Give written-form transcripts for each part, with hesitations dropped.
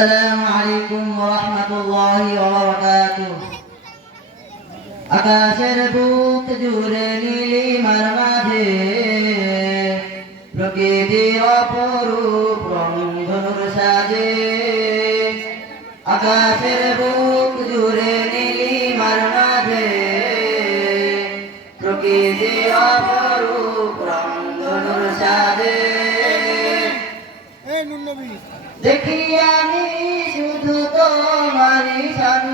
আসসালামু আলাইকুম ওয়া রাহমাতুল্লাহি ওয়া বারাকাতুহু। আকাশের বুক জুড়ে নীলিমার মাঝে প্রকৃতির অপরূপ রংধনুর সাজে। আকাশের বুক জুড়ে নীলিমার মাঝে প্রকৃতির অপরূপ রংধনুর সাজে। দেখি আমি শুধু তোমারই শান,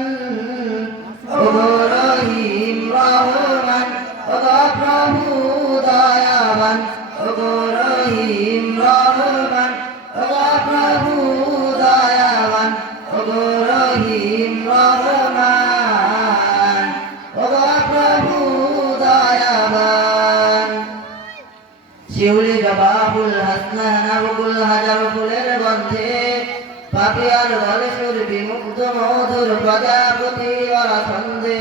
ওগো রহিম রহমান, ওগো প্রভু দয়াবান, ওগো রহিম রহমান, ওগো প্রভু দয়াবান, ওগো রহিম রহমান, ওগো প্রভু দয়াবান। শিউলি জবা ফুল হাসনান আবুল হাজার ফুলের গন্ধে পাপিয়ার গলে সুর বিমুগ্ধ মধুর প্রজাপতি ওরা ছন্দে।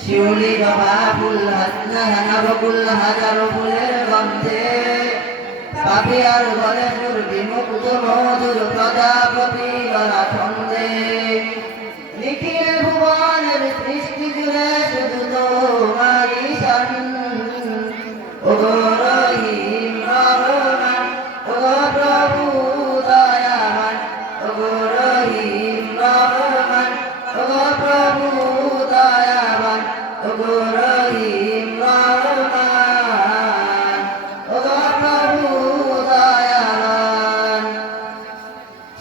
শিউলি জবা ফুল হাসনান আবুল হাজার ফুলের গন্ধে পাপিয়ার গলে সুর বিমুগ্ধ মধুর প্রজাপতি ওরা ছন্দে। নিখিল ভুবনের সৃষ্টি জুড়ে শুধু তোমারই শান, ওগো রহিম রহমান, ওগো প্রভু দয়াবান, ওগো রহিম রহমান, ওগো প্রভু দয়াবান, ওগো রহিম রহমান, ওগো প্রভু দয়াবান।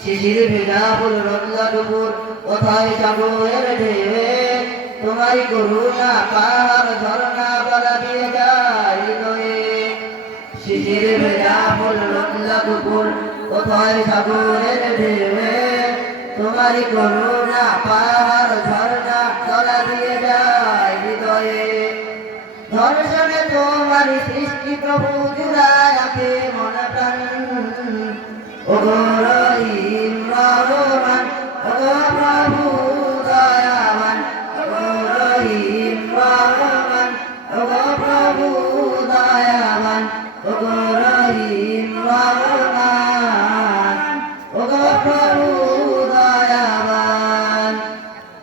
শিশির ভেজা ফুল রোজা দুপুর কোথায় যাবো এর ঢেউয়ে, তোমারই করুণা পাহাড় ঝরনা গলা দিয়ে যায় হৃদয়ে। শিশির ভেজা ফুল রোজা দুপুর কোথায় যাবো এর ঢেউয়ে, তোমারই করুণা পাহাড় ঝরনা গলা দিয়ে যায় হৃদয়ে। দর্শনে তোমারই সৃষ্টি প্রভু জুড়ায় আছে মন প্রাণ, ওগো রহিম রহমান, ওগো প্রভু দয়াবান, ওগো রহিম রহমান, ওগো প্রভু দয়াবান, ওগো রহিম রহমান, ওগো প্রভু দয়াবান।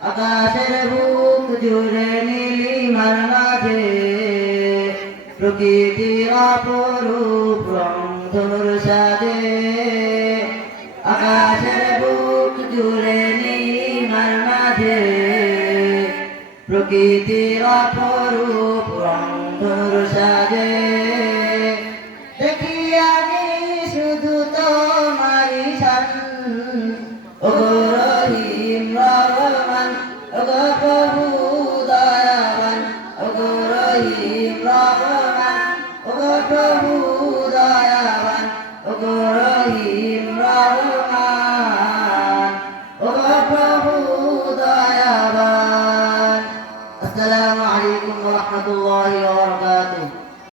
আকাশের বুক জুড়ে নীলিমার মাঝে প্রকৃতির অপরূপ রংধনুর সাজে। আকাশের বুক জুড়ে নীলিমার মাঝে প্রকৃতির অপরূপ রংধনুর